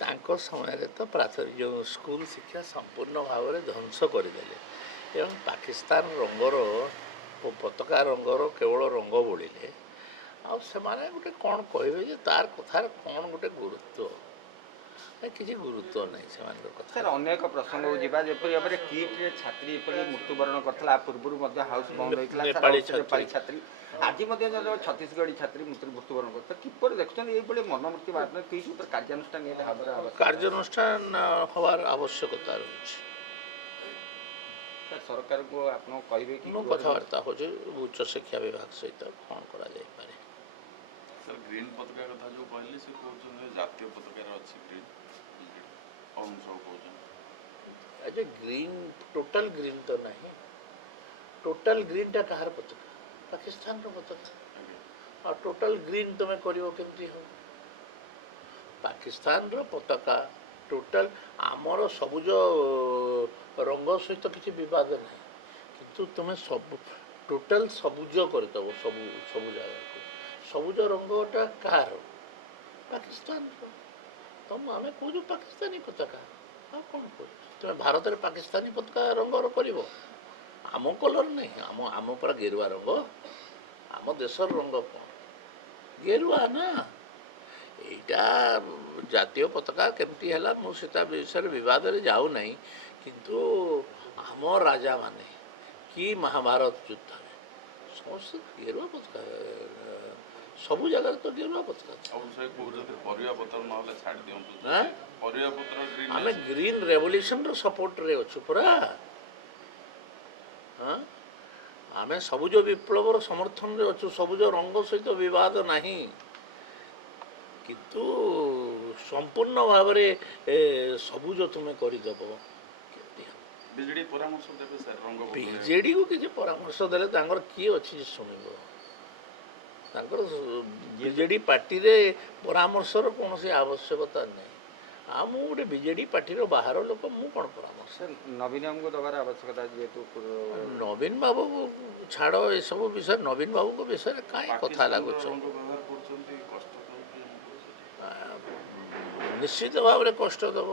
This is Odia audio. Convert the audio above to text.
ତାଙ୍କ ସମୟରେ ତ ପ୍ରାଥମିକ ଯେଉଁ ସ୍କୁଲ ଶିକ୍ଷା ସମ୍ପୂର୍ଣ୍ଣ ଭାବରେ ଧ୍ୱଂସ କରିଦେଲେ ଏବଂ ପାକିସ୍ତାନ ରଙ୍ଗର ପତାକା ରଙ୍ଗର କେବଳ ରଙ୍ଗ ବୋଳିଲେ। ଆଉ ସେମାନେ ଗୋଟେ କ'ଣ କହିବେ ଯେ ତାର କଥାର କ'ଣ ଗୋଟେ ଗୁରୁତ୍ୱ, କିଛି ଗୁରୁତ୍ୱ ନାହିଁ ସେମାନଙ୍କ କଥା। ସାର୍ ଅନ୍ୟ ଏକ ପ୍ରସଙ୍ଗକୁ ଯିବା, ଯେପରି ଭାବରେ କିଟ୍ରେ ଛାତ୍ରୀ ଏପରି ମୃତ୍ୟୁବରଣ କରିଥିଲା, ପୂର୍ବରୁ ମଧ୍ୟ ହାଉସ୍ ବନ୍ଦ ହୋଇଥିଲା ନେପାଳୀ ଛାତ୍ରୀ, ଆଜି ମଧ୍ୟ ଜଣେ ଛତିଶଗଡ଼ୀ ଛାତ୍ରୀ ମୃତ୍ୟୁବରଣ କରିଥିଲା। କିପରି ଦେଖୁଛନ୍ତି ଏଇଭଳି ମନମୃତ୍ୟୁ ମାଧ୍ୟମରେ କିଟ୍ ଉପରେ କାର୍ଯ୍ୟାନୁଷ୍ଠାନ ନିହାତି ଭାବରେ କାର୍ଯ୍ୟାନୁଷ୍ଠାନ ହେବାର ଆବଶ୍ୟକତା ରହିଛି। ସରକାରଙ୍କୁ ଆପଣ କହିବେ କି? ମୁଁ କଥାବାର୍ତ୍ତା ହେଉଛି ଉଚ୍ଚ ଶିକ୍ଷା ବିଭାଗ ସହିତ କ'ଣ କରାଯାଇପାରେ। ସାର୍ ଗ୍ରୀନ୍ ପତାକା କଥା ଯେଉଁ କହିଲେ ସେ କହୁଛନ୍ତି ଜାତୀୟ ପତାକାରେ ଅଛି ଗ୍ରୀନ୍, କ'ଣ ସବୁ କହୁଛନ୍ତି? ଆଚ୍ଛା ଗ୍ରୀନ୍ ଟୋଟାଲ ଗ୍ରୀନ୍ ତ ନାହିଁ। ଟୋଟାଲ ଗ୍ରୀନ୍ଟା କାହାର ପତାକା? ପାକିସ୍ତାନର ପତାକା। ଆଉ ଟୋଟାଲ ଗ୍ରୀନ୍ ତୁମେ କରିବ କେମିତି ହେବ? ପାକିସ୍ତାନର ପତାକା ଟୋଟାଲ, ଆମର ସବୁଜ ରଙ୍ଗ ସହିତ କିଛି ବିବାଦ ନାହିଁ, କିନ୍ତୁ ତୁମେ ସବୁ ଟୋଟାଲ ସବୁଜ କରିଦେବ ସବୁ ଜାଗାକୁ। ସବୁଜ ରଙ୍ଗଟା କାହାର? ପାକିସ୍ତାନର। ତ ଆମେ କହୁଛୁ ପାକିସ୍ତାନୀ ପତାକା, ଆଉ କ'ଣ କହୁଛୁ? ତୁମେ ଭାରତରେ ପାକିସ୍ତାନୀ ପତାକା ରଙ୍ଗର କରିବ? ଆମ କଲର ନାହିଁ, ଆମ ପୁରା ଗେରୁଆ ରଙ୍ଗ। ଆମ ଦେଶର ରଙ୍ଗ କ'ଣ? ଗେରୁଆ ନା। ଏଇଟା ଜାତୀୟ ପତାକା କେମିତି ହେଲା ମୁଁ ସେଟା ବିଷୟରେ ବିବାଦରେ ଯାଉନାହିଁ, କିନ୍ତୁ ଆମ ରାଜାମାନେ କି ମହାଭାରତ ଯୁଦ୍ଧରେ ସମସ୍ତେ ଗେରୁଆ ପତାକା, ସବୁ ଜାଗାରେ ତ ଗେରୁଆ ପତାକା। ଆମେ ଗ୍ରୀନ୍ ରେଭଲ୍ୟୁସନର ସପୋର୍ଟରେ ଅଛୁ ପୁରା। ଆମେ ସବୁଜ ବିପ୍ଳବର ସମର୍ଥନରେ ଅଛୁ, ସବୁଜ ରଙ୍ଗ ସହିତ ବିବାଦ ନାହିଁ, କିନ୍ତୁ ସମ୍ପୂର୍ଣ୍ଣ ଭାବରେ ସବୁଜ ତୁମେ କରିଦେବ କେମିତି ହେବ? ବିଜେଡ଼ିକୁ କିଛି ପରାମର୍ଶ ଦେଲେ ତାଙ୍କର କିଏ ଅଛି ଯେ ଶୁଣିବ? ତାଙ୍କର ବିଜେଡ଼ି ପାର୍ଟିରେ ପରାମର୍ଶର କୌଣସି ଆବଶ୍ୟକତା ନାହିଁ। ଆଉ ମୁଁ ଗୋଟେ ବିଜେଡ଼ି ପାର୍ଟିର ବାହାର ଲୋକ, ମୁଁ କ'ଣ ପରାମର୍ଶ? ନବୀନ ବାବୁଙ୍କୁ ଦେବାର ଆବଶ୍ୟକତା, ଯେହେତୁ ନବୀନ ବାବୁ ଛାଡ଼ ଏସବୁ ବିଷୟ, ନବୀନ ବାବୁଙ୍କ ବିଷୟରେ କାହିଁ କଥା ଲାଗୁଛ? ନିଶ୍ଚିତ ଭାବରେ କଷ୍ଟ ଦେବ।